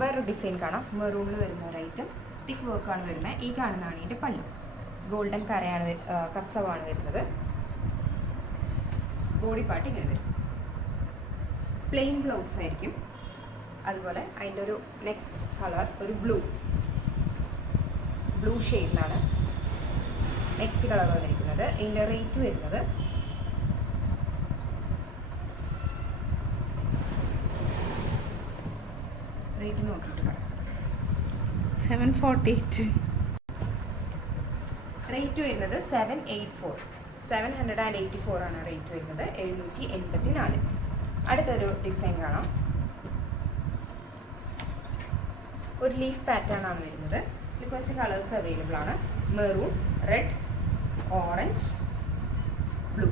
വേറൊരു ഡിസൈൻ കാണാം. മെറൂണിൽ വരുന്ന ഒരു ഐറ്റം, തിക്ക് വർക്കാണ് വരുന്നത്. ഈ കാണുന്നതാണ് ഇതിൻ്റെ പല്ലു. ഗോൾഡൻ കരയാണ്, കസവാണ് വരുന്നത്. ബോഡി പാർട്ട് ഇങ്ങനെ വരും. പ്ലെയിൻ ബ്ലൗസ് ആയിരിക്കും. അതുപോലെ അതിൻ്റെ ഒരു നെക്സ്റ്റ് കളർ ഒരു ബ്ലൂ ഷെയ്ഡിലാണ് നെക്സ്റ്റ് കളർ വന്നിരിക്കുന്നത്. ഇതിൻ്റെ റേറ്റ് വരുന്നത് നോക്കിയിട്ട് പറയാം. 748. റേറ്റ് വരുന്നത് 784 ആണ് റേറ്റ് വരുന്നത്. 784. അടുത്തൊരു ഡിസൈൻ കാണാം. ഒരു ലീഫ് പാറ്റേൺ ആണ് വരുന്നത്. ഇതിൽ കുറച്ച് കളേഴ്സ് അവൈലബിൾ ആണ്. മെറൂൺ, റെഡ്, ഓറഞ്ച്, ബ്ലൂ,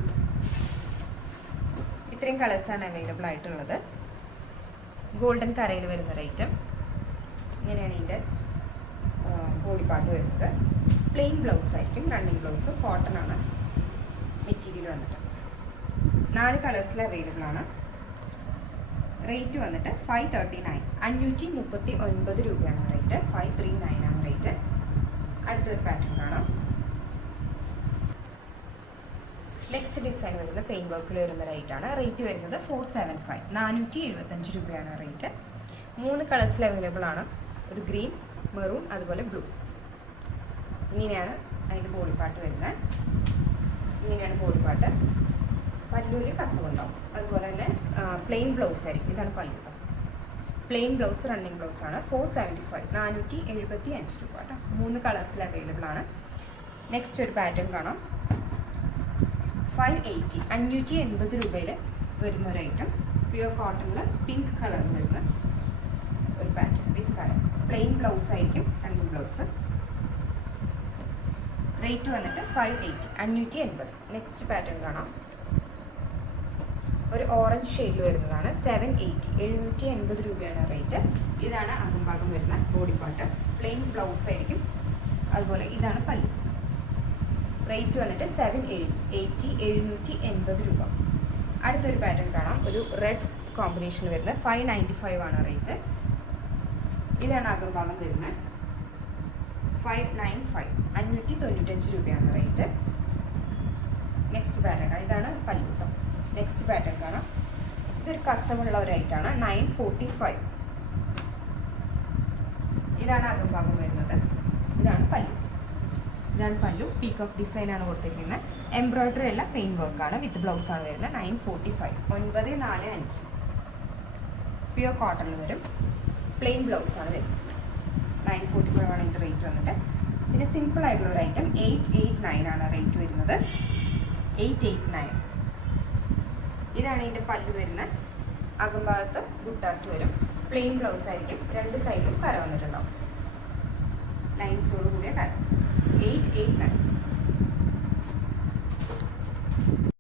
ഇത്രയും കളേഴ്സാണ് അവൈലബിൾ ആയിട്ടുള്ളത്. ഗോൾഡൻ കരയിൽ വരുന്ന ഐറ്റം. ഇങ്ങനെയാണ് ഇതിൻ്റെ ബോഡി പാർട്ട് വരുന്നത്. പ്ലെയിൻ ബ്ലൗസ് ആയിരിക്കും. റണ്ണിങ് ബ്ലൗസ്, കോട്ടൺ ആണ് മെറ്റീരിയൽ വന്നിട്ട്. 4 കളേഴ്സിൽ അവൈലബിൾ ആണ്. റേറ്റ് വന്നിട്ട് 539, 539 രൂപയാണ് റേറ്റ്. 539 ആണ് റേറ്റ്. അടുത്തൊരു പാറ്റേൺ കാണാം. നെക്സ്റ്റ് ഡിസൈൻ വരുന്നത് പെയിൻ വർക്കിൽ വരുന്ന റേറ്റാണ്. റേറ്റ് വരുന്നത് 475, 475 രൂപയാണ് റേറ്റ്. 3 കളേഴ്സിൽ അവൈലബിൾ ആണ്. ഒരു ഗ്രീൻ, മെറൂൺ, അതുപോലെ ബ്ലൂ. ഇങ്ങനെയാണ് അതിൻ്റെ ബോഡി പാർട്ട് വരുന്നത്. ഇങ്ങനെയാണ് ബോഡി പാർട്ട്. പല്ലുവിൽ കസവുണ്ടാവും. അതുപോലെ തന്നെ പ്ലെയിൻ ബ്ലൗസ് ആയിരിക്കും. ഇതാണ് പല്ലു. പ്ലെയിൻ ബ്ലൗസ്, റണ്ണിങ് ബ്ലൗസ് ആണ്. 475, 475 രൂപ കേട്ടോ. 3 കളേഴ്സിൽ അവൈലബിൾ ആണ്. നെക്സ്റ്റ് ഒരു പാറ്റേൺ കാണാം. 580, 580 രൂപയിൽ വരുന്ന ഒരു ഐറ്റം. പ്യുവർ കോട്ടണിൽ പിങ്ക് കളർ വരുന്ന ഒരു pattern with colour. Plain blouse ആയിരിക്കും. Running blouse. റേറ്റ് വന്നിട്ട് 580, 580. നെക്സ്റ്റ് പാറ്റേൺ കാണാം. ഒരു ഓറഞ്ച് ഷെയ്ഡിൽ വരുന്നതാണ്. 780, 780 രൂപയാണ് റേറ്റ്. ഇതാണ് അകംഭാഗം വരുന്ന ബോഡി പാർട്ട്. പ്ലെയിൻ ബ്ലൗസ് ആയിരിക്കും. അതുപോലെ ഇതാണ് പല്ലു. റേറ്റ് വന്നിട്ട് 780, 780 രൂപ. അടുത്തൊരു പാറ്റേൺ കാണാം. ഒരു റെഡ് കോമ്പിനേഷൻ വരുന്നത്. 595 ആണ് റേറ്റ്. ഇതാണ് അകംഭാഗം വരുന്നത്. 595, 595 രൂപയാണ് റേറ്റ്. നെക്സ്റ്റ് പാറ്റേൺ കാണാം. ഇതാണ് പല്ലു കേട്ടോ. നെക്സ്റ്റ് പാറ്റേൺ കാണാം. ഇതൊരു കസവുള്ള ഒരു ഐറ്റാണ്. 945. ഇതാണ് അകംഭാഗം വരുന്നത്. ഇതാണ് പല്ലു. പീകോക്ക് ഡിസൈൻ ആണ് കൊടുത്തിരിക്കുന്നത്. എംബ്രോയിഡറി അല്ല, പെയിൻ വർക്കാണ്. വിത്ത് ബ്ലൗസ് ആണ് വരുന്നത്. 945, 945. പ്യുവർ കോട്ടണിൽ വരും. പ്ലെയിൻ ബ്ലൗസ് ആണ് വരുന്നത്. 945 ആണ് ഇതിൻ്റെ റേറ്റ് വന്നിട്ട്. പിന്നെ സിമ്പിൾ ആയിട്ടുള്ള ഒരു ഐറ്റം 889 ആണ് റേറ്റ് വരുന്നത്. 889. ഇതാണ് ഇതിൻ്റെ പല്ലു വരുന്നത്. അകംഭാഗത്ത് ബുട്ടാസ് വരും. പ്ലെയിൻ ബ്ലൗസ് ആയിരിക്കും. 2 സൈഡിലും കര വന്നിട്ടുണ്ടാവും. ലൈൻസോട് കൂടിയ കര. 889.